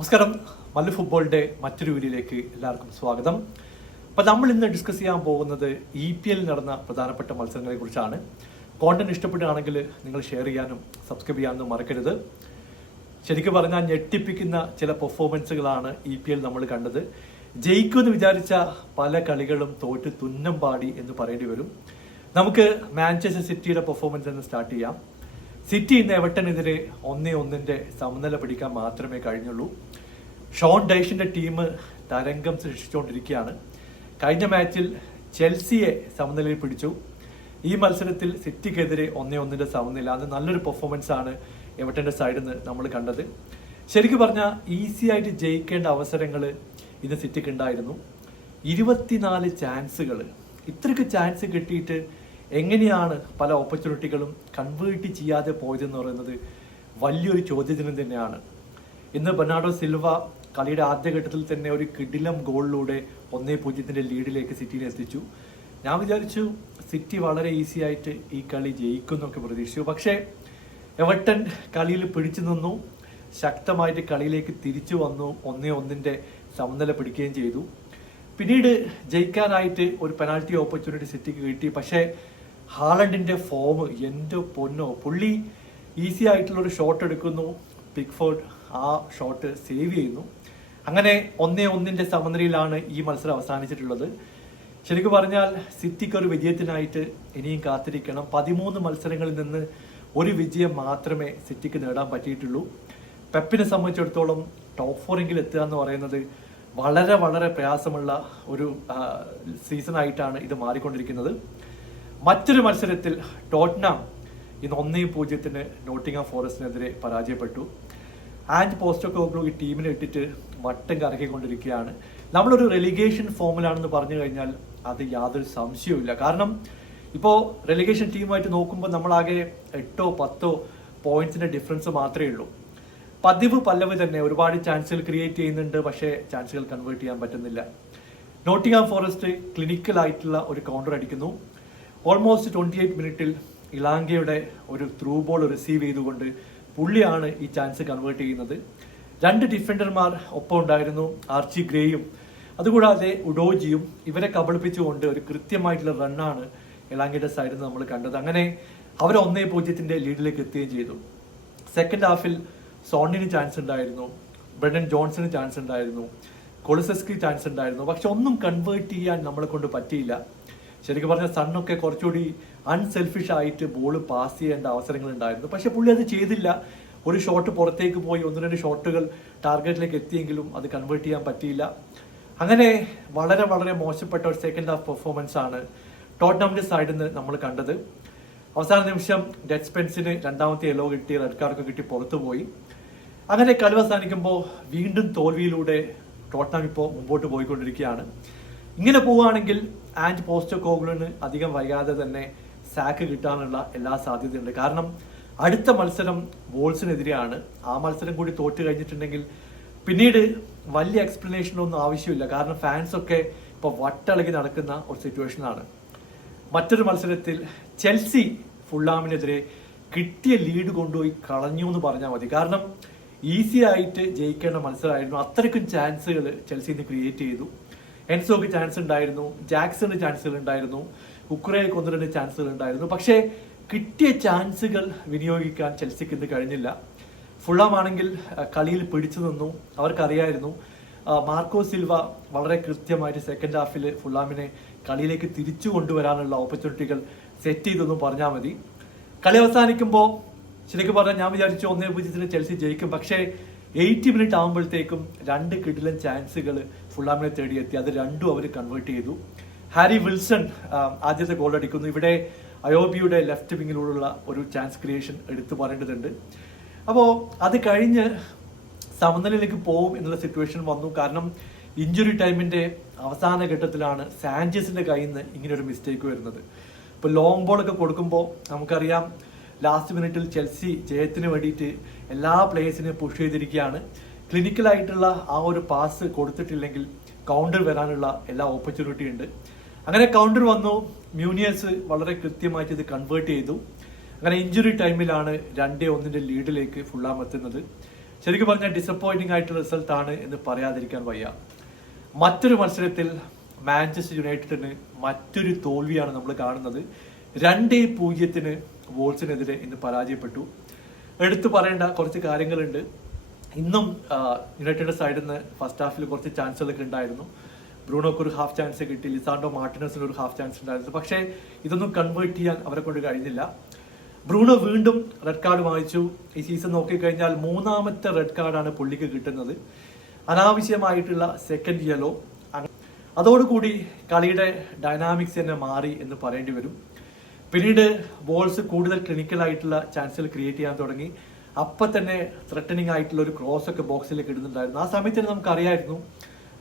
നമസ്കാരം. മല്ലു ഫുട്ബോളിന്റെ മറ്റൊരു വീഡിയോയിലേക്ക് എല്ലാവർക്കും സ്വാഗതം. അപ്പോൾ നമ്മൾ ഇന്ന് ഡിസ്കസ് ചെയ്യാൻ പോകുന്നത് EPL നടന്ന പ്രധാനപ്പെട്ട മത്സരങ്ങളെ കുറിച്ചാണ്. കോണ്ടന്റ് ഇഷ്ടപ്പെടുകയാണെങ്കിൽ നിങ്ങൾ ഷെയർ ചെയ്യാനും സബ്സ്ക്രൈബ് ചെയ്യാനും മറക്കരുത്. ശരിക്കും പറഞ്ഞാൽ ഞെട്ടിപ്പിക്കുന്ന ചില പെർഫോമൻസുകളാണ് EPL നമ്മൾ കണ്ടത്. ജയിക്കുമെന്ന് വിചാരിച്ച പല കളികളും തോറ്റ് തുന്നം പാടി എന്ന് പറയേണ്ടി വരും. നമുക്ക് മാഞ്ചസ്റ്റർ സിറ്റിയുടെ പെർഫോമൻസ് എന്ന് സ്റ്റാർട്ട് ചെയ്യാം. സിറ്റി ഇന്ന് എവർട്ടനെതിരെ 1-1 സമനില പിടിക്കാൻ മാത്രമേ കഴിഞ്ഞുള്ളൂ. ഷോൺ ഡൈഷിന്റെ ടീം തരംഗം സൃഷ്ടിച്ചുകൊണ്ടിരിക്കുകയാണ്. കഴിഞ്ഞ മാച്ചിൽ ചെൽസിയെ സമനിലയിൽ പിടിച്ചു. ഈ മത്സരത്തിൽ സിറ്റിക്കെതിരെ 1-1 സമനില. അത് നല്ലൊരു പെർഫോമൻസ് ആണ് എവർട്ടന്റെ സൈഡിൽ നിന്ന് നമ്മൾ കണ്ടത്. ശരിക്കും പറഞ്ഞാൽ ഈസി ആയിട്ട് ജയിക്കേണ്ട അവസരങ്ങൾ ഇന്ന് സിറ്റിക്ക് ഉണ്ടായിരുന്നു. 24 ചാൻസുകൾ. ഇത്രയ്ക്ക് ചാൻസ് കിട്ടിയിട്ട് എങ്ങനെയാണ് പല ഓപ്പർച്യൂണിറ്റികളും കൺവേർട്ട് ചെയ്യാതെ പോയതെന്ന് പറയുന്നത് വലിയൊരു ചോദ്യചിഹ്നം തന്നെയാണ്. ഇന്ന് ബെർണാർഡോ സിൽവ കളിയുടെ ആദ്യഘട്ടത്തിൽ തന്നെ ഒരു കിടിലം ഗോളിലൂടെ 1-0 ലീഡിലേക്ക് സിറ്റിനെ എത്തിച്ചു. ഞാൻ വിചാരിച്ചു സിറ്റി വളരെ ഈസി ആയിട്ട് ഈ കളി ജയിക്കുമെന്നൊക്കെ പ്രതീക്ഷിച്ചു. പക്ഷേ എവർട്ടൺ കളിയിൽ പിടിച്ചു നിന്നു, ശക്തമായിട്ട് കളിയിലേക്ക് തിരിച്ചു വന്നു, 1-1 സമനില പിടിക്കുകയും ചെയ്തു. പിന്നീട് ജയിക്കാനായിട്ട് ഒരു പെനാൽറ്റി ഓപ്പർച്യൂണിറ്റി സിറ്റിക്ക് കിട്ടി. പക്ഷേ ഹാലൻഡിന്റെ ഫോം എൻ്റെ പൊന്നോ, പുള്ളി ഈസി ആയിട്ടുള്ള ഒരു ഷോട്ട് എടുക്കുന്നു, പിക്ഫോർഡ് ആ ഷോട്ട് സേവ് ചെയ്യുന്നു. അങ്ങനെ 1-1 സമനിലയിലാണ് ഈ മത്സരം അവസാനിച്ചിട്ടുള്ളത്. ശരിക്കും പറഞ്ഞാൽ സിറ്റിക്ക് ഒരു വിജയത്തിനായിട്ട് ഇനിയും കാത്തിരിക്കണം. 13 മത്സരങ്ങളിൽ നിന്ന് ഒരു വിജയം മാത്രമേ സിറ്റിക്ക് നേടാൻ പറ്റിയിട്ടുള്ളൂ. പെപ്പിനെ സംബന്ധിച്ചിടത്തോളം ടോപ്പ് 4 എത്തുക എന്ന് പറയുന്നത് വളരെ വളരെ പ്രയാസമുള്ള ഒരു സീസൺ ആയിട്ടാണ് ഇത് മാറിക്കൊണ്ടിരിക്കുന്നത്. മറ്റൊരു മത്സരത്തിൽ ടോട്ട്നാം ഇന്ന് 1-0 നോട്ടിംഗ്ഹാം ഫോറസ്റ്റിനെതിരെ പരാജയപ്പെട്ടു. ആൻഡ് പോസ്റ്റോകോഗ്ലു ഈ ടീമിനെ ഇട്ടിട്ട് വട്ടം കറക്കിക്കൊണ്ടിരിക്കുകയാണ്. നമ്മളൊരു റെലിഗേഷൻ ഫോമിലാണെന്ന് പറഞ്ഞു കഴിഞ്ഞാൽ അത് യാതൊരു സംശയവുമില്ല. കാരണം ഇപ്പോൾ റെലിഗേഷൻ ടീമായിട്ട് നോക്കുമ്പോൾ നമ്മളാകെ 8-10 പോയിന്റ്സിന്റെ ഡിഫറൻസ് മാത്രമേ ഉള്ളൂ. പതിവ് പല്ലവ് തന്നെ ഒരുപാട് ചാൻസുകൾ ക്രിയേറ്റ് ചെയ്യുന്നുണ്ട്, പക്ഷേ ചാൻസുകൾ കൺവേർട്ട് ചെയ്യാൻ പറ്റുന്നില്ല. നോട്ടിംഗ്ഹാം ഫോറസ്റ്റ് ക്ലിനിക്കൽ ആയിട്ടുള്ള ഒരു കൗണ്ടർ അടിക്കുന്നു. ഓൾമോസ്റ്റ് 28 മിനിറ്റിൽ ഇലാങ്കയുടെ ഒരു ത്രൂ ബോൾ റിസീവ് ചെയ്തുകൊണ്ട് പുള്ളിയാണ് ഈ ചാൻസ് കൺവേർട്ട് ചെയ്യുന്നത്. 2 ഡിഫൻഡർമാർ ഒപ്പം ഉണ്ടായിരുന്നു, ആർച്ചി ഗ്രേയും അതുകൂടാതെ ഉഡോജിയും. ഇവരെ കബളിപ്പിച്ചുകൊണ്ട് ഒരു കൃത്യമായിട്ടുള്ള റണ്ണാണ് ഇലാങ്കയുടെ സൈഡിൽ നിന്ന് നമ്മൾ കണ്ടത്. അങ്ങനെ അവർ 1-0 ലീഡിലേക്ക് എത്തുകയും ചെയ്തു. സെക്കൻഡ് ഹാഫിൽ സോണിന് ചാൻസ് ഉണ്ടായിരുന്നു, ബ്രെൻഡൻ ജോൺസന് ചാൻസ് ഉണ്ടായിരുന്നു, കൊളിസസ്കി ചാൻസ് ഉണ്ടായിരുന്നു. പക്ഷെ ഒന്നും കൺവേർട്ട് ചെയ്യാൻ നമ്മളെ കൊണ്ട് പറ്റിയില്ല. ശരിക്കും പറഞ്ഞാൽ സണ്ണൊക്കെ കുറച്ചുകൂടി അൺസെൽഫിഷ് ആയിട്ട് ബോൾ പാസ് ചെയ്യേണ്ട അവസരങ്ങൾ ഉണ്ടായിരുന്നു. പക്ഷെ പുള്ളി അത് ചെയ്തില്ല. ഒരു ഷോട്ട് പുറത്തേക്ക് പോയി 1-2 ഷോട്ടുകൾ ടാർഗറ്റിലേക്ക് എത്തിയെങ്കിലും അത് കൺവേർട്ട് ചെയ്യാൻ പറ്റിയില്ല. അങ്ങനെ വളരെ വളരെ മോശപ്പെട്ട ഒരു സെക്കൻഡ് ഹാഫ് പെർഫോമൻസ് ആണ് ടോട്ട്നാമിന്റെ സൈഡിൽ നിന്ന് നമ്മൾ കണ്ടത്. അവസാന നിമിഷം ഡെഡ് സ്പെൻസിന് രണ്ടാമത്തെ യെല്ലോ കിട്ടി, റെഡ് കാർഡൊക്കെ കിട്ടി പുറത്തു പോയി. അങ്ങനെ കളി അവസാനിക്കുമ്പോൾ വീണ്ടും തോൽവിയിലൂടെ ടോട്ട്നാം ഇപ്പോൾ മുമ്പോട്ട് പോയിക്കൊണ്ടിരിക്കുകയാണ്. ഇങ്ങനെ പോവുകയാണെങ്കിൽ ആൻഡ് പോസ്റ്റോകോഗ്ലുവിന് അധികം വൈകാതെ തന്നെ സാക്ക് കിട്ടാനുള്ള എല്ലാ സാധ്യതയുണ്ട്. കാരണം അടുത്ത മത്സരം വോൾസിനെതിരെയാണ്. ആ മത്സരം കൂടി തോറ്റ് കഴിഞ്ഞിട്ടുണ്ടെങ്കിൽ പിന്നീട് വലിയ എക്സ്പ്ലനേഷനൊന്നും ആവശ്യമില്ല. കാരണം ഫാൻസ് ഒക്കെ ഇപ്പോൾ വട്ടളകി നടക്കുന്ന ഒരു സിറ്റുവേഷനാണ്. മറ്റൊരു മത്സരത്തിൽ ചെൽസി ഫുള്ളാമിനെതിരെ കിട്ടിയ ലീഡ് കൊണ്ടുപോയി കളഞ്ഞു എന്ന് പറഞ്ഞാൽ മതി. കാരണം ഈസി ആയിട്ട് ജയിക്കേണ്ട മത്സരമായിരുന്നു. അത്രയ്ക്കും ചാൻസുകൾ ചെൽസി ഇന്ന് ക്രിയേറ്റ് ചെയ്തു. എൻസോക്ക് ചാൻസ് ഉണ്ടായിരുന്നു, ജാക്സണ് ചാൻസുകൾ ഉണ്ടായിരുന്നു, ഉക്രൈനിൽ 1-2 ചാൻസുകൾ ഉണ്ടായിരുന്നു. പക്ഷേ കിട്ടിയ ചാൻസുകൾ വിനിയോഗിക്കാൻ ചെൽസിക്ക് ഇന്ന് കഴിഞ്ഞില്ല. ഫുള്ളാം ആണെങ്കിൽ കളിയിൽ പിടിച്ചു നിന്നു. അവർക്കറിയായിരുന്നു മാർക്കോ സിൽവ വളരെ കൃത്യമായിട്ട് സെക്കൻഡ് ഹാഫിൽ ഫുള്ളാമിനെ കളിയിലേക്ക് തിരിച്ചു കൊണ്ടുവരാനുള്ള ഓപ്പർച്യൂണിറ്റികൾ സെറ്റ് ചെയ്തെന്നും പറഞ്ഞാൽ മതി. കളി അവസാനിക്കുമ്പോൾ ശരിക്കും പറഞ്ഞാൽ ഞാൻ വിചാരിച്ചു 1-0 ചെൽസി ജയിക്കും. പക്ഷേ 80 മിനിറ്റ് ആകുമ്പോഴത്തേക്കും 2 കിടിലൻ ചാൻസുകൾ ഫുള്ളാമിനെ തേടിയെത്തി. അത് രണ്ടും അവർ കൺവേർട്ട് ചെയ്തു. ഹാരി വിൽസൺ ആദ്യത്തെ ഗോൾ അടിക്കുന്നു. ഇവിടെ അയോബിയുടെ ലെഫ്റ്റ് വിങ്ങിലൂടെയുള്ള ഒരു ചാൻസ് ക്രിയേഷൻ എടുത്തു പറയേണ്ടതുണ്ട്. അപ്പോൾ അത് കഴിഞ്ഞ് സമനിലയിലേക്ക് പോകും എന്നുള്ള സിറ്റുവേഷൻ വന്നു. കാരണം ഇഞ്ചുറി ടൈമിന്റെ അവസാന ഘട്ടത്തിലാണ് സാഞ്ചസിന്റെ കയ്യിൽ നിന്ന് ഇങ്ങനെ ഒരു മിസ്റ്റേക്ക് വരുന്നത്. ഇപ്പോൾ ലോങ് ബോൾ ഒക്കെ കൊടുക്കുമ്പോൾ നമുക്കറിയാം ലാസ്റ്റ് മിനിറ്റിൽ ചെൽസി ജയത്തിന് വേണ്ടിയിട്ട് എല്ലാ പ്ലേയേഴ്സിനെയും പുഷ് ചെയ്തിരിക്കുകയാണ്. ക്ലിനിക്കലായിട്ടുള്ള ആ ഒരു പാസ് കൊടുത്തിട്ടില്ലെങ്കിൽ കൗണ്ടർ വരാനുള്ള എല്ലാ ഓപ്പർച്യൂണിറ്റി ഉണ്ട്. അങ്ങനെ കൗണ്ടർ വന്നു. മ്യൂനിയസ് വളരെ കൃത്യമായിട്ട് ഇത് കൺവേർട്ട് ചെയ്തു. അങ്ങനെ ഇഞ്ചുറി ടൈമിലാണ് 2-1 ലീഡിലേക്ക് ഫുള്ളാം എത്തുന്നത്. ശരിക്കും പറഞ്ഞാൽ ഡിസപ്പോയിന്റിംഗ് ആയിട്ടുള്ള റിസൾട്ട് ആണ് എന്ന് പറയാതിരിക്കാൻ വയ്യ. മറ്റൊരു മത്സരത്തിൽ മാഞ്ചസ്റ്റർ യുണൈറ്റഡിന് മറ്റൊരു തോൽവിയാണ് നമ്മൾ കാണുന്നത്. 2-0 വോൾസിനെതിരെ ഇന്ന് പരാജയപ്പെട്ടു. എടുത്തു പറയേണ്ട കുറച്ച് കാര്യങ്ങളുണ്ട്. ഇന്നും യുണൈറ്റഡ് സൈഡിൽ നിന്ന് ഫസ്റ്റ് ഹാഫിൽ കുറച്ച് ചാൻസുകളൊക്കെ ഉണ്ടായിരുന്നു. ബ്രൂണോക്ക് ഒരു ഹാഫ് ചാൻസ് കിട്ടി, ലിസാൻഡോ മാർട്ടിനസിന് ഒരു ഹാഫ് ചാൻസ് ഉണ്ടായിരുന്നു. പക്ഷേ ഇതൊന്നും കൺവേർട്ട് ചെയ്യാൻ അവരെ കൊണ്ട് കഴിഞ്ഞില്ല. ബ്രൂണോ വീണ്ടും റെഡ് കാർഡ് വാങ്ങിച്ചു. ഈ സീസൺ നോക്കിക്കഴിഞ്ഞാൽ 3ാമത്തെ റെഡ് കാർഡാണ് പുള്ളിക്ക് കിട്ടുന്നത്. അനാവശ്യമായിട്ടുള്ള സെക്കൻഡ് യെല്ലോ. അതോടുകൂടി കളിയുടെ ഡൈനാമിക്സ് തന്നെ മാറി എന്ന് പറയേണ്ടി വരും. പിന്നീട് ബോൾസ് കൂടുതൽ ക്ലിനിക്കൽ ആയിട്ടുള്ള ചാൻസുകൾ ക്രിയേറ്റ് ചെയ്യാൻ തുടങ്ങി. അപ്പം തന്നെ ത്രെട്ടനിങ് ആയിട്ടുള്ള ഒരു ക്രോസ് ഒക്കെ ബോക്സിലേക്ക് ഇടുന്നുണ്ടായിരുന്നു. ആ സമയത്ത് തന്നെ നമുക്കറിയായിരുന്നു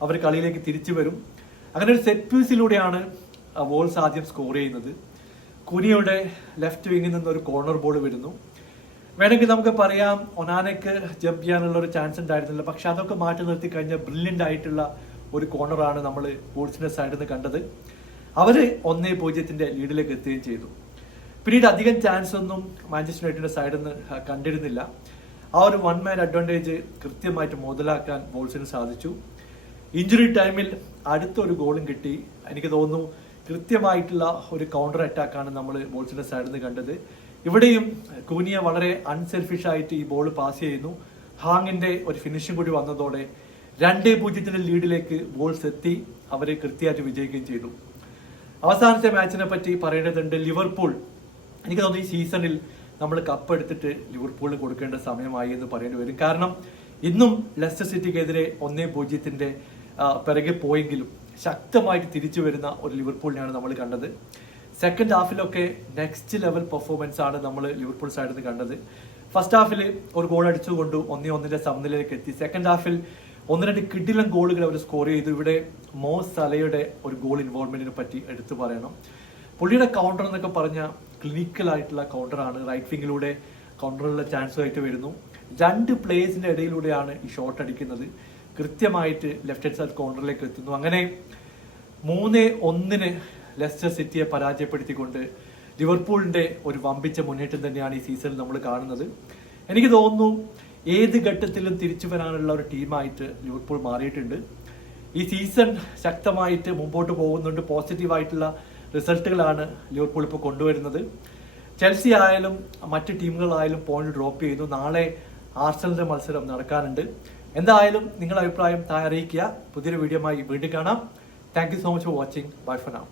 അവർ കളിയിലേക്ക് തിരിച്ചു വരും. അങ്ങനെ ഒരു സെറ്റ് പീസിലൂടെയാണ് വോൾസ് ആദ്യം സ്കോർ ചെയ്യുന്നത്. കുനിയുടെ ലെഫ്റ്റ് വിങ്ങിൽ നിന്ന് ഒരു കോർണർ ബോൾ വരുന്നു. വേണമെങ്കിൽ നമുക്ക് പറയാം ഒനാനയ്ക്ക് ജമ്പ് ചെയ്യാനുള്ള ഒരു ചാൻസ് ഉണ്ടായിരുന്നില്ല. പക്ഷെ അതൊക്കെ മാറ്റി നിർത്തി കഴിഞ്ഞാൽ ബ്രില്യൻ്റ് ആയിട്ടുള്ള ഒരു കോർണറാണ് നമ്മൾ വോൾസിന്റെ സൈഡിൽ നിന്ന് കണ്ടത്. അവര് 1-0 ലീഡിലേക്ക് എത്തുകയും ചെയ്തു. പിന്നീട് അധികം ചാൻസ് ഒന്നും മാഞ്ചസ്റ്റർ യുണൈറ്റഡിന്റെ സൈഡിൽ നിന്ന് കണ്ടിരുന്നില്ല. ആ ഒരു 1 മാൻ അഡ്വാൻറ്റേജ് കൃത്യമായിട്ട് മുതലാക്കാൻ വോൾസിന് സാധിച്ചു. ഇഞ്ചുറി ടൈമിൽ അടുത്തൊരു ഗോളും കിട്ടി. എനിക്ക് തോന്നുന്നു കൃത്യമായിട്ടുള്ള ഒരു കൗണ്ടർ അറ്റാക്കാണ് നമ്മൾ വോൾസിന്റെ സൈഡിൽ നിന്ന് കണ്ടത്. ഇവിടെയും കൂനിയ വളരെ അൺസെൽഫിഷ് ആയിട്ട് ഈ ബോൾ പാസ് ചെയ്യുന്നു. ഹാങ്ങിന്റെ ഒരു ഫിനിഷിംഗ് കൂടി വന്നതോടെ 2-0 ലീഡിലേക്ക് വോൾസ് എത്തി. അവരെ കൃത്യമായിട്ട് വിജയിക്കുകയും ചെയ്തു. അവസാനത്തെ മാച്ചിനെ പറ്റി പറയേണ്ടതുണ്ട്. ലിവർപൂൾ, എനിക്ക് തോന്നുന്നു ഈ സീസണിൽ നമ്മൾ കപ്പ് എടുത്തിട്ട് ലിവർപൂളിന് കൊടുക്കേണ്ട സമയമായി എന്ന് പറയേണ്ടി വരും. കാരണം ഇന്നും ലെസ്റ്റർ സിറ്റിക്കെതിരെ 1-0 പിറകെ പോയെങ്കിലും ശക്തമായിട്ട് തിരിച്ചു വരുന്ന ഒരു ലിവർപൂളിനെയാണ് നമ്മൾ കണ്ടത്. സെക്കൻഡ് ഹാഫിലൊക്കെ നെക്സ്റ്റ് ലെവൽ പെർഫോമൻസ് ആണ് നമ്മൾ ലിവർപൂൾ സൈഡിൽ നിന്ന് കണ്ടത്. ഫസ്റ്റ് ഹാഫിൽ ഒരു ഗോൾ അടിച്ചുകൊണ്ട് 1-1 സമനിലയിലേക്ക് എത്തി. സെക്കൻഡ് ഹാഫിൽ 1-2 കിടിലൻ ഗോളുകൾ അവർ സ്കോർ ചെയ്തു. ഇവിടെ മോ സലയുടെ ഒരു ഗോൾ ഇൻവോൾവ്മെന്റിനെ പറ്റി എടുത്തു പറയണം. പുള്ളിയുടെ കൗണ്ടർ എന്നൊക്കെ പറഞ്ഞാൽ ക്ലിനിക്കൽ ആയിട്ടുള്ള കൗണ്ടറാണ്. റൈറ്റ് വിങ്ങിലൂടെ കൗണ്ടറിലുള്ള ചാൻസ് ആയിട്ട് വരുന്നു. 2 പ്ലേയേഴ്സിന്റെ ഇടയിലൂടെയാണ് ഈ ഷോട്ട് അടിക്കുന്നത്. കൃത്യമായിട്ട് ലെഫ്റ്റ് ഹാൻഡ് സൈഡ് കോർണറിലേക്ക് എത്തുന്നു. അങ്ങനെ 3-1 ലെസ്റ്റർ സിറ്റിയെ പരാജയപ്പെടുത്തിക്കൊണ്ട് ലിവർപൂളിന്റെ ഒരു വമ്പിച്ച മുന്നേറ്റം തന്നെയാണ് ഈ സീസണിൽ നമ്മൾ കാണുന്നത്. എനിക്ക് തോന്നുന്നു ഏത് ഘട്ടത്തിലും തിരിച്ചു വരാനുള്ള ഒരു ടീമായിട്ട് ലിവർപൂൾ മാറിയിട്ടുണ്ട്. ഈ സീസൺ ശക്തമായിട്ട് മുമ്പോട്ട് പോകുന്നുണ്ട്. പോസിറ്റീവായിട്ടുള്ള റിസൾട്ടുകളാണ് ലിവർപൂൾ ഇപ്പോൾ കൊണ്ടുവരുന്നത്. ചെൽസി ആയാലും മറ്റ് ടീമുകളായാലും പോയിന്റ് ഡ്രോപ്പ് ചെയ്തു. നാളെ ആർസണലിന്റെ മത്സരം നടക്കാനുണ്ട്. എന്തായാലും നിങ്ങളുടെ അഭിപ്രായം താഴെ അറിയിക്കുക. പുതിയൊരു വീഡിയോയുമായി വീണ്ടും കാണാം. Thank you so much for watching. Bye for now.